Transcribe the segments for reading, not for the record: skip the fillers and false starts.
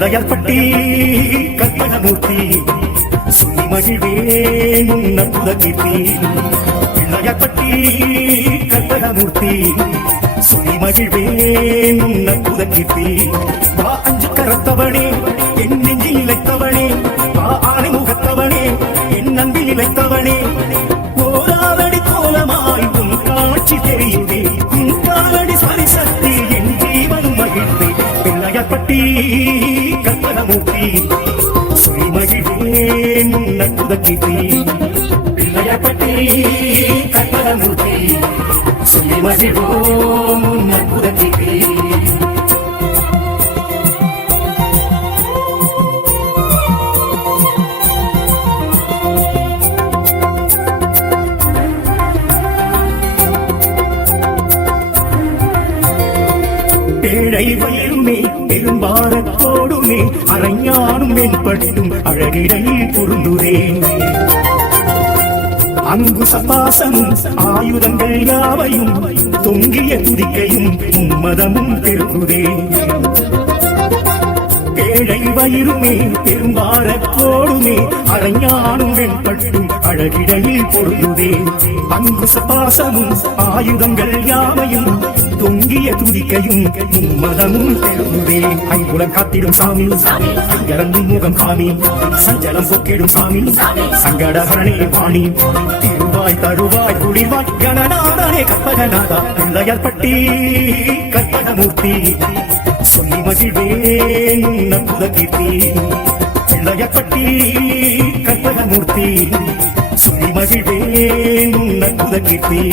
பிள்ளையார்பட்டி கற்பகமூர்த்தி சொல்லி மகிழ்வேன் உன் அற்புத கீர்த்தி. பிள்ளையார்பட்டி கற்பகமூர்த்தி சொல்லி மகிழ்வேன் உன் அற்புத கீர்த்தி. வா அஞ்சு கரத்தவனே என் நெஞ்சில் இழைத்தவனே, வா ஆணை முகத்தவனே என் அன்பில் இழைத்தவனே, ஓராவடி கோலமாய் உன் காட்சி தெரியுதே, உன் காலடி ஸ்பரிசத்தில் என் ஜீவனும் மகிழ்ந்தே. பிள்ளையார்பட்டி கற்பகமூர்த்தி சொல்லி மகிழ்வேன் உன் அற்புத கீர்த்தி. பிள்ளையார்பட்டி கற்பகமூர்த்தி சொல்லி மகிழ்வோம் உன் அற்புத கீர்த்தி. பேழை வயலுமே பெரும்பாரத்தோடுமே அரைஞானும் வெண்பட்டும் அழகிடையில் பொருந்துதே. அங்குச பாசமும் ஆயுதங்கள் யாவையும் தொங்கிய துதிக்கையும் உம்மதமும் பெருகுதே. பேழை வயிறுமே பெரும்பாரத்தோடுமே அரைஞானும் வெண்பட்டும் அழகிடையில் பொருந்துதே. அங்குச பாசமும் ஆயுதங்கள் யாவையும் தொங்கிய துதிக்கையும் மதமும் பெருகுதே. ஐங்குலம் காத்திடும் சாமி இறங்கும் முகம் காமி, சஞ்சலம் போக்கிடும் சாமி சங்கடஹரணே வாணி, திருவாய் தருவாய் குடிவாய் கணநாதனே கற்பகநாதா. பிள்ளையார்பட்டி கற்பகமூர்த்தி சொல்லி மகிழ்வேன் உன் அற்புத கீர்த்தி. பிள்ளையார்பட்டி கற்பகமூர்த்தி சொல்லி மகிழ்வேன் உன் அற்புத கீர்த்தி.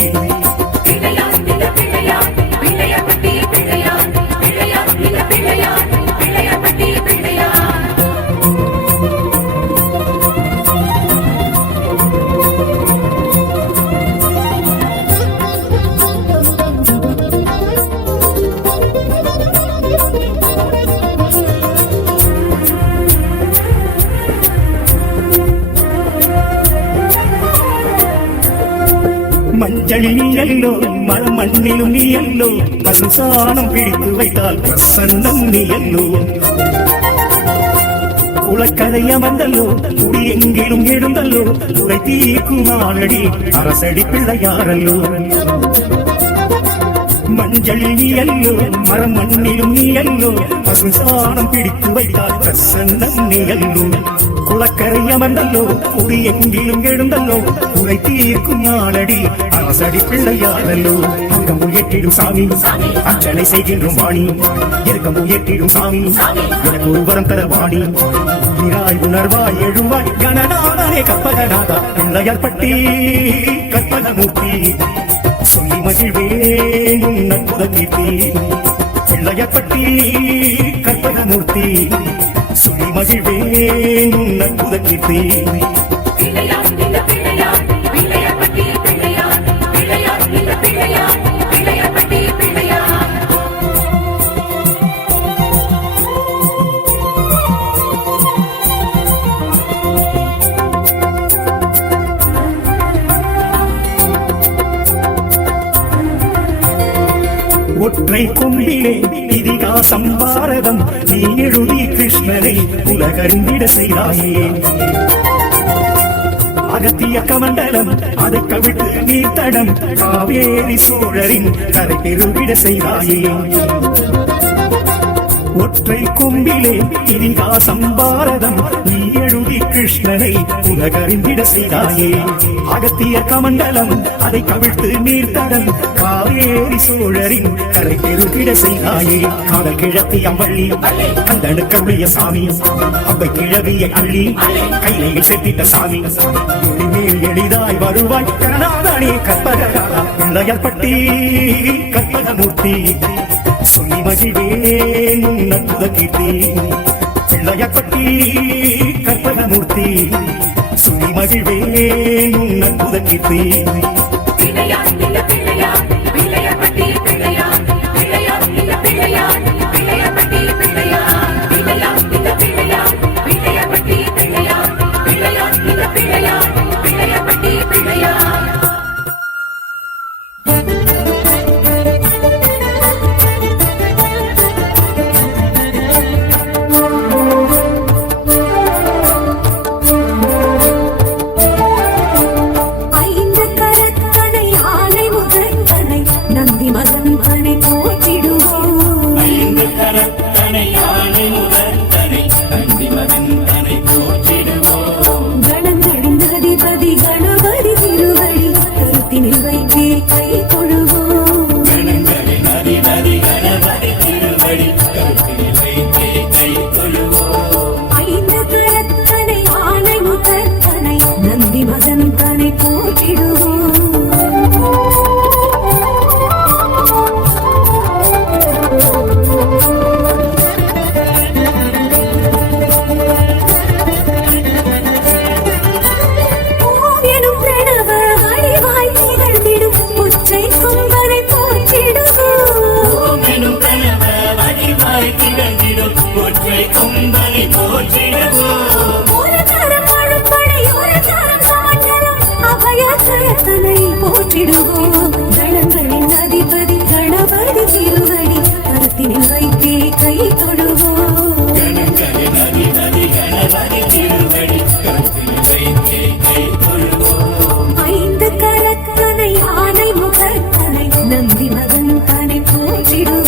மஞ்சளில் நீ எல்லோ மண்ணிலும் நீ எல்லோ, பசுசானம் பிடித்து வைத்தால் பிரசன்னம் நீ எல்லோ. குளக்கரைய வந்தல்லோ குடி எங்கிலும் எழுந்தல்லோ, குறை தீக்குமானடி அரசடி பிள்ளையாரல்லோ. மஞ்சளில் நீ எல்லோ மண்ணிலும் நீ எல்லோ, பசுசானம் பிடித்து வைத்தால் பிரசன்னம் நீ எல்லோ. குளக்கரை அமர்ந்தல்லோ குடி எங்கிலும் எழுந்தல்லோ, குறை தீர்க்கும் நாளடி அரசடி பிள்ளையாரல்லோ. அங்கம் உயர்த்திடும் சாமி அர்ச்சனை செய்கின்றோம் வாணி, இறக்கம் உயர்த்திடும் சாமி எனக்கு ஒரு வரம் தர வாணி. உயிராய் உணர்வாய் எழுவாய் கணநாதனே கற்பகநாதா. பிள்ளையார்பட்டி கற்பகமூர்த்தி சொல்லி மகிழ்வேன் உன் அற்புத கீர்த்தி. பிள்ளையார்பட்டி கற்பகமூர்த்தி சொல்லி மகிழ்வேன் உன் அற்புத கீர்த்தி. ஒற்றை கொம்பிலே இதிகாசம் பாரதம் நீ எழுதி கிருஷ்ணனை உலகறிந்திட செய்தாயே. அகத்திய கமண்டலம் அதை கவிழ்த்து நீர்த்தடம் காவேரி சோழரின் கரை பெருகிட செய்தாயே. ஒற்றை கொம்பிலே இதிகாசம் பாரதம் நீ எழுதி கிருஷ்ணனை உலகறிந்திட செய்தாயே. அகத்திய கமண்டலம் அதை கவிழ்த்து நீர்த்தடம் காவேரி சோழரின் கரை பெருகிட செய்தாயே. காதல் கிழத்திய அம்பள்ளி கந்தனு கருளிய சாமி, அவ்வை கிழவியை அள்ளி கையிலையில் செத்திட்ட சாமி, எளிமேல் எளிதாய் வருவாய் கருணாதனே கற்பகநாதா. பிள்ளையார்பட்டி கற்பகமூர்த்தி சொல்லி மகிழ்வேன் உன் அற்புத கீர்த்தி. பிள்ளையார்பட்டி கற்பகமூர்த்தி சொல்லி மகிழ்வேன் உன் அற்புத கீர்த்தி. போற்றிடுவோம் கணங்களின் அதிபதி கணபதி திருவடி கருத்தினில் வைத்தே கை தொழுவோம் கணங்களின் அதிபதி கணபதி திருவடி கருத்தில் வைத்தே கை தொழுவோம் ஐந்து கரத்தனை ஆனை முகத்தனை நந்தி மகன் தனை போற்றிடுவோம்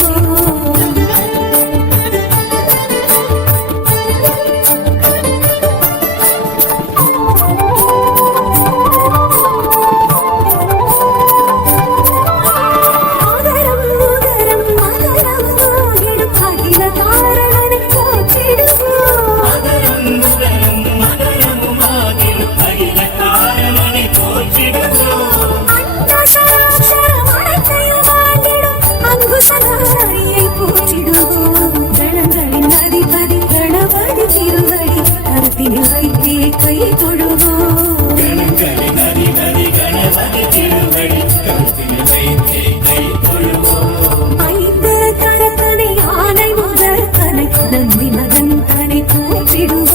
ஆதரம் உதரம் மகரமாகிடும் அகில காரணனை போற்றிடுவோம் மகரம் முதலும் மகரமுமாகிடும் அகில காரணனை போற்றிடுவோம் அன்னசராட்சரம் அனைத்தையும் ஆண்டிடும் அங்குசதாரியை போற்றிடுவோம் கணங்களின் அதிபதி கணபதி திருவடி கருத்தினில் வைத்தே கை தொழுவோம் கணங்களின் அதிபதி கணபதி திருவடி கருத்தில் வைத்தே கை தொழுவோம் ஐந்து கரத்தனை ஆனை முதற்கனை நந்தி மகன் தனை போற்றிடுவோம்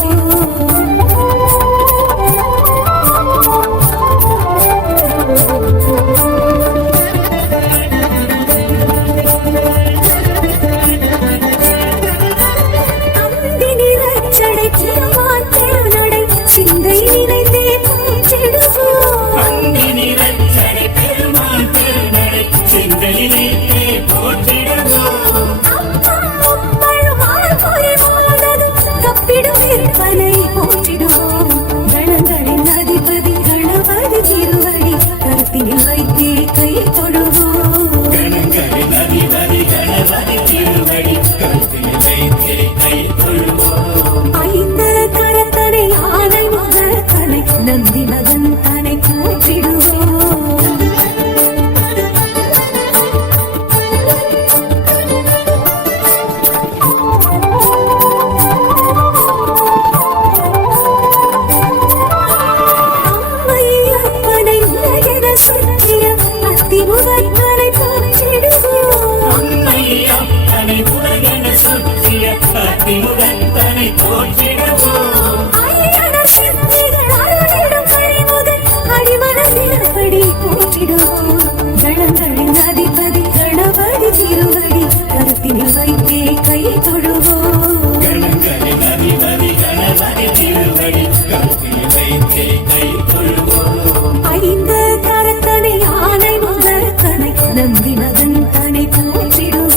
அந்தி நிறச்சடை திருமால் பெருநடை சிந்தை நினைந்தே போற்றிடுவோம் அந்தி நிறச்சடை பெருமாள் பெருநடை சிந்தையிலே போற்றிடுவோம் கப்பிடும் விற்பனை போற்றிடுவோம் கணங்களின் அதிபதி கணபதி திருவடி கருத்தினில் வைத்தே கை தொழுவோம் கணங்களின் அதிபதி கணபதி திருவடி கருத்தில் வைத்தே கை தொழுவோம் ஐந்து கரத்தனை ஆனை முதற்கனை நந்தி மகன் தனை போற்றிடுவோம் அம்மை அப்பனை உலகென சுற்றிய அத்திமுகத்தனை போற்றிடுவோம் அன்னை அப்பனை உலகென சுற்றிய அத்திமுகத்தனை போற்றிடுவோம் அரியண சித்திகள் அருளிடும் பறிமுதல் அடிமனத்தின்படி போற்றிடுவோம் கணங்களின் அதிபதி கணபதி திருவடி கருத்தினில் வைத்தே கை தொழுவோம் கணங்களின் அதிபதி கணபதி திருவடி கருத்தில் வைத்தே கை தொழுவோம் ஐந்து கரத்தனை ஆனை முதற்கனை நந்தி மகன் தனை போற்றிடுவோம்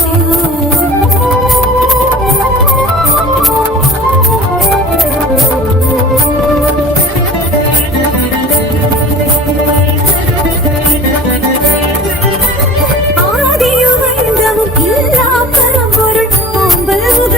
ஆதியும் அந்தமும் இல்லா பரம்பொருள் ஆம்பல் முக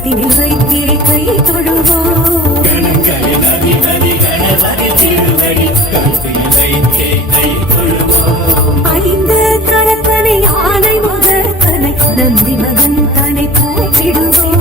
கருத்தினில் வைத்தே கை தொழுவோம் கணங்களின் அதிபதி கணபதி திருவடி கருத்தில் வைத்தே கை தொழுவோம். ஐந்து கரத்தனை ஆனை முதற்கனை நந்தி மகன் தனை போற்றிடுவோம்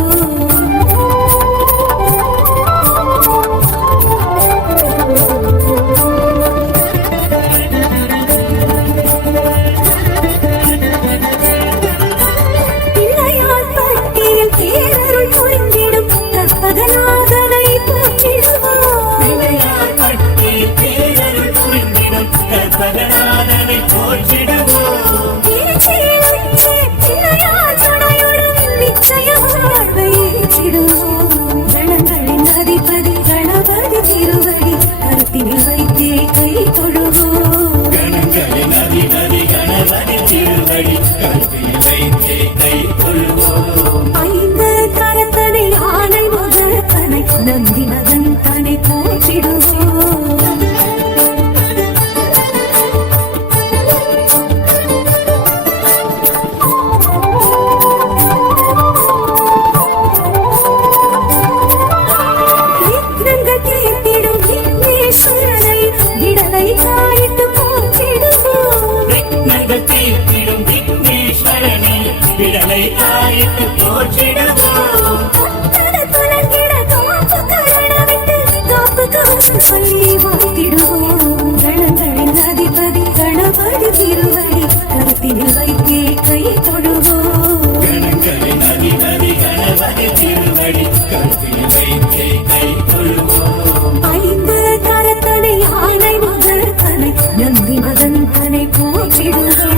பிள்ளையார் பட்டியில் தேரருள் புரிந்திடும் கற்பகநாதனை போற்றிடுவோம் பிள்ளையார் பட்டியில் பேரருள் புரிந்திடும் கற்பகநாதனை போற்றிடுவோம். திருச்சியில் வச்சே பிள்ளையார் துணையுடன் நிச்சய வாழ்வை ஏற்றிடுவோம். கணங்களின் அதிபதி கணபதி திருவடி கருத்தினில் வைத்தே கை தொழுவோம் கணங்களின் அதிபதி கணபதி திருவடி கருத்தில் வைத்தே கை தொழுவோம். ஐந்து கரத்தனை ஆனை முதற்கனை நந்தி மகன் தனை போற்றிடுவோம் விக்னங்கள் தீர்த்திடும் விக்னேஸ்வரனை விடலை காயிட்டு போற்றிடுவோம் விக்னங்கள் தீர்த்திடும் விக்னேஸ்வரனை விடலை காயிட்டு போற்றிடுவோம். பக்தன துலங்கிட காப்பு கரணமிட்டு காப்பு காப்பு சொல்லி வாழ்த்திடுவோம் கணங்களின் அதிபதி கணபதி திருவடி கருத்தினில் வைத்தே கை தொழுவோம் கணங்களின் அதிபதி கணபதி திருவடி கருத்தில் வைத்தே கை தொழுவோம். ஐந்து கரத்தனை ஆனை முதற்கனை நந்தி மகன் தனை போற்றிடுவோம்